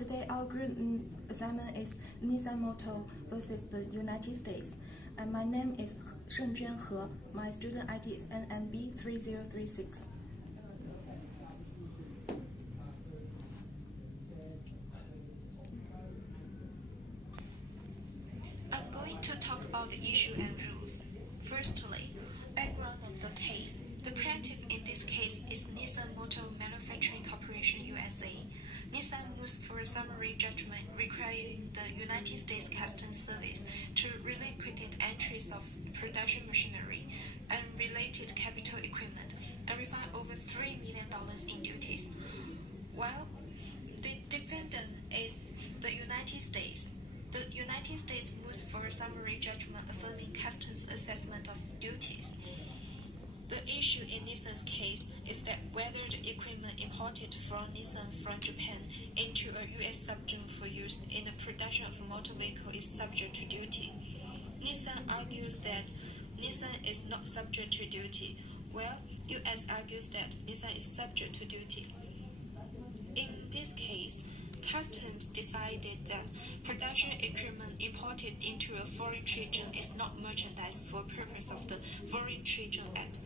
Today our group assignment is Nissan Motor versus the United States. And my name is Shengjuan He. My student ID is NMB3036. I'm going to talk about the issue and rules. Firstly, background of the case. The plaintiff in this case is Nissan Motor Manufacturing Corporation USA. Nissan moves for a summary judgment requiring the United States Customs Service to reliquidate entries of production machinery and related capital equipment and refund over $3 million in duties. While the defendant is the United States. The United States moves for a summary judgment affirming customs assessment of duties. The issue in Nissan's case is that whether the equipment imported from Nissan from Japan into a U.S. subzone for use in the production of a motor vehicle is subject to duty. Nissan argues that Nissan is not subject to duty, while U.S. argues that Nissan is subject to duty. In this case, Customs decided that production equipment imported into a foreign trade zone is not merchandise for purpose of the Foreign Trade Zone Act,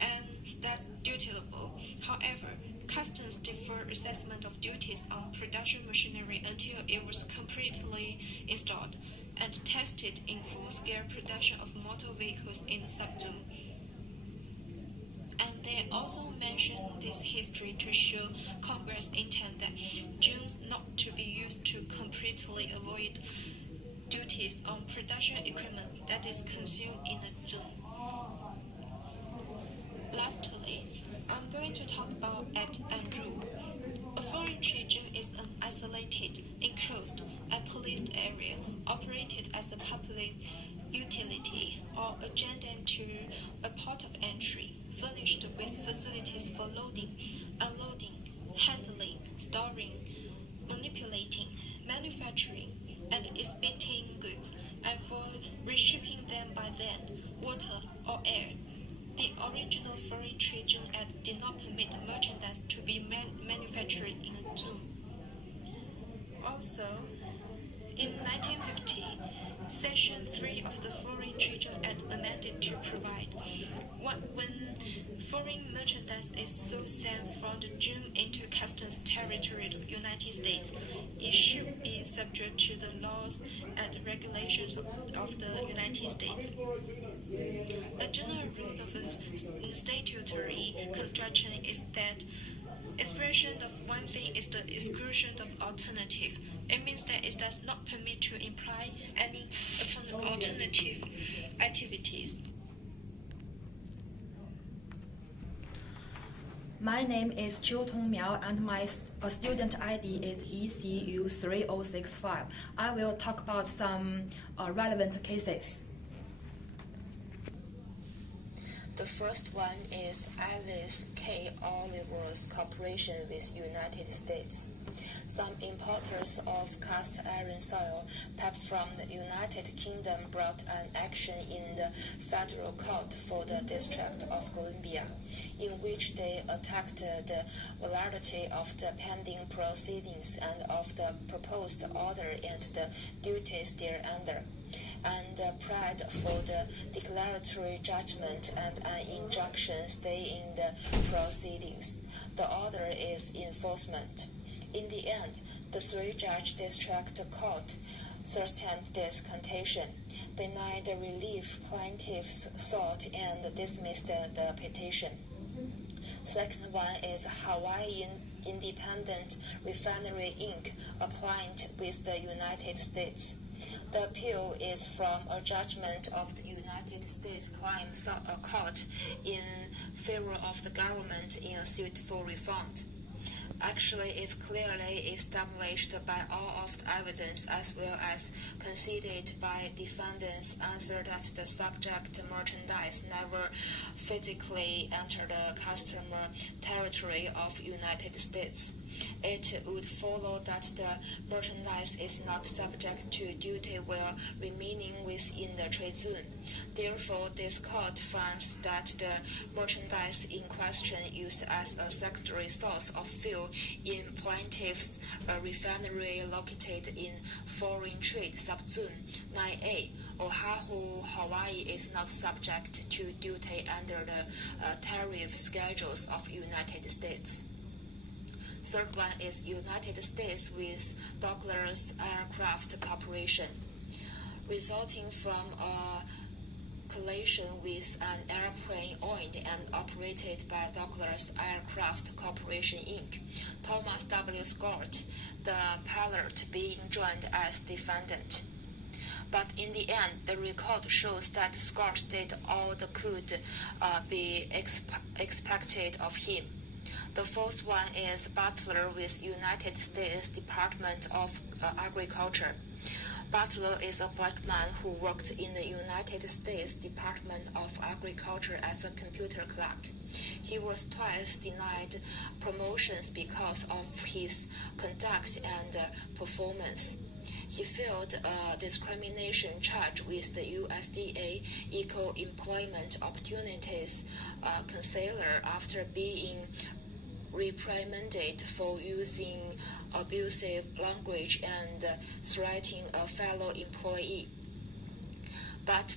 and thus dutiable. However, Customs deferred assessment of duties on production machinery until it was completely installed and tested in full-scale production of motor vehicles in the subzone. And they also mentioned this history to show Congress' intent that zones not to be used to completely avoid duties on production equipment that is consumed in a zone. Lastly, I'm going to talk about act and rule. A foreign trade zone is an isolated, enclosed, and policed area operated as a public utility or adjacent to a port of entry, furnished with facilities for loading, unloading, handling, storing, manipulating, manufacturing, and expediting goods, and for reshipping them by land, water, or air. The original Foreign Trade Zone Act did not permit merchandise to be manufactured in a zone. Also, in 1950, Section 3 of the Foreign Trade Zone Act amended to provide when foreign merchandise is so sent from the zone into customs territory of the United States, it should be subject to the laws and regulations of the United States. The general rule of statutory construction is that expression of one thing is the exclusion of alternative. It means that it does not permit to imply any alternative activities. My name is Chu Tong Miao and my student ID is ECU3065. I will talk about some relevant cases. The first one is Alice K. Oliver's Corporation with United States. Some importers of cast iron soil pipe from the United Kingdom brought an action in the federal court for the District of Columbia, in which they attacked the validity of the pending proceedings and of the proposed order and the duties thereunder, and pled for the declaratory judgment and an injunction staying the proceedings. The order is enforcement. In the end, the three-judge district court sustained this contention, denied the relief plaintiffs sought, and dismissed the petition. Second one is Hawaii Independent Refinery Inc., applying with the United States. The appeal is from a judgment of the United States Claims Court in favor of the government in a suit for refund. Actually, it's clearly established by all of the evidence as well as conceded by defendants' answer that the subject merchandise never physically entered the customer territory of United States. it would follow that the merchandise is not subject to duty while remaining within the trade zone. Therefore, this court finds that the merchandise in question used as a secondary source of fuel in plaintiff's refinery located in foreign trade subzone 9A, Oahu, Hawaii is not subject to duty under the tariff schedules of United States. Third one is United States with Douglas Aircraft Corporation. Resulting from a collision with an airplane owned and operated by Douglas Aircraft Corporation Inc., Thomas W. Scott, the pilot, being joined as defendant. But in the end, the record shows that Scott did all that could be expected of him. The fourth one is Butler with United States Department of Agriculture. Butler is a black man who worked in the United States Department of Agriculture as a computer clerk. He was twice denied promotions because of his conduct and performance. He failed a discrimination charge with the USDA Equal Employment Opportunities Counselor after being reprimanded for using abusive language and threatening a fellow employee. But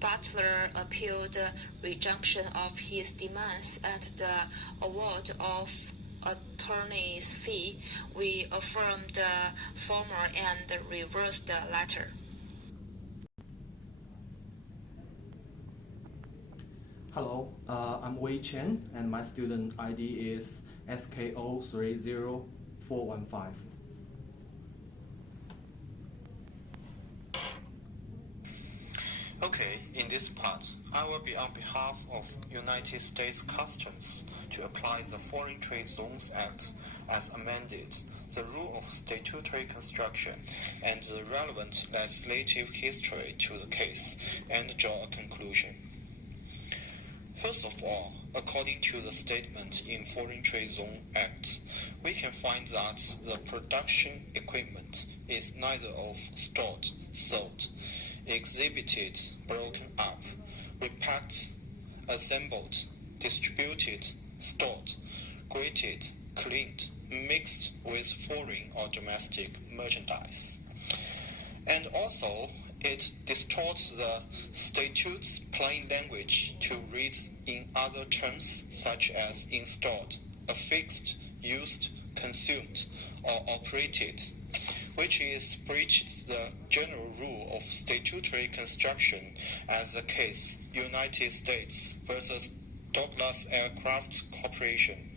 Butler appealed rejection of his demands and the award of attorney's fee. We affirm the former and reverse the latter. Hello, I'm Wei Chen, and my student ID is SKO30415. Okay, in this part, I will be on behalf of United States Customs to apply the Foreign Trade Zones Act as amended, the rule of statutory construction, and the relevant legislative history to the case, and draw a conclusion. First of all, according to the statement in Foreign Trade Zone Act, we can find that the production equipment is neither of stored, sold, exhibited, broken up, repacked, assembled, distributed, stored, graded, cleaned, mixed with foreign or domestic merchandise. And also, it distorts the statute's plain language to read in other terms such as installed, affixed, used, consumed, or operated, which is breached the general rule of statutory construction as the case United States versus Douglas Aircraft Corporation.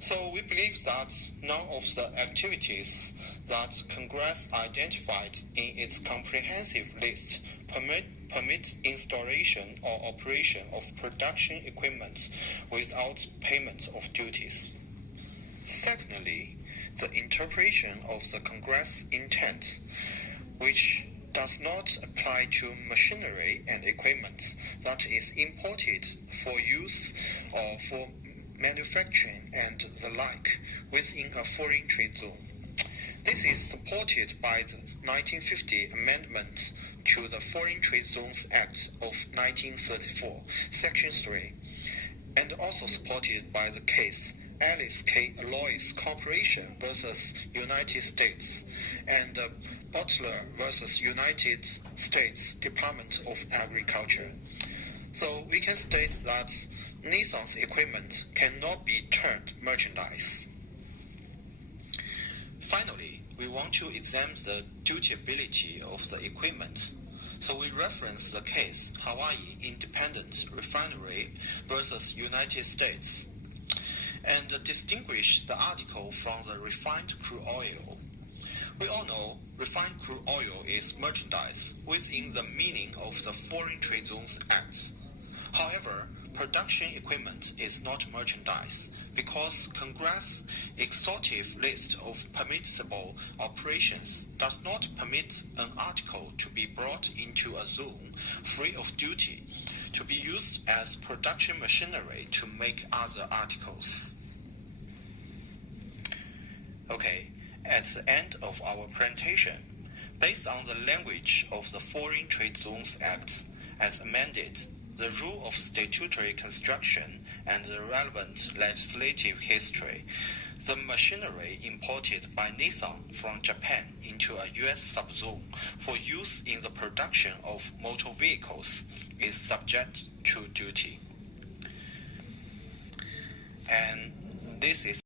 So we believe that none of the activities that Congress identified in its comprehensive list permit installation or operation of production equipment without payment of duties. Secondly, the interpretation of the Congress intent, which does not apply to machinery and equipment that is imported for use or for manufacturing and the like within a foreign trade zone. This is supported by the 1950 Amendment to the Foreign Trade Zones Act of 1934, Section 3, and also supported by the case Alice K. Lois Corporation versus United States and Butler versus United States Department of Agriculture. So we can state that Nissan's equipment cannot be termed merchandise. Finally, we want to examine the dutiability of the equipment. So we reference the case Hawaii Independent Refinery versus United States and distinguish the article from the refined crude oil. We all know refined crude oil is merchandise within the meaning of the Foreign Trade Zones Act. However, production equipment is not merchandise because Congress' exhaustive list of permissible operations does not permit an article to be brought into a zone free of duty to be used as production machinery to make other articles. Okay, at the end of our presentation, based on the language of the Foreign Trade Zones Act as amended, the rule of statutory construction and the relevant legislative history, the machinery imported by Nissan from Japan into a U.S. subzone for use in the production of motor vehicles is subject to duty. And this is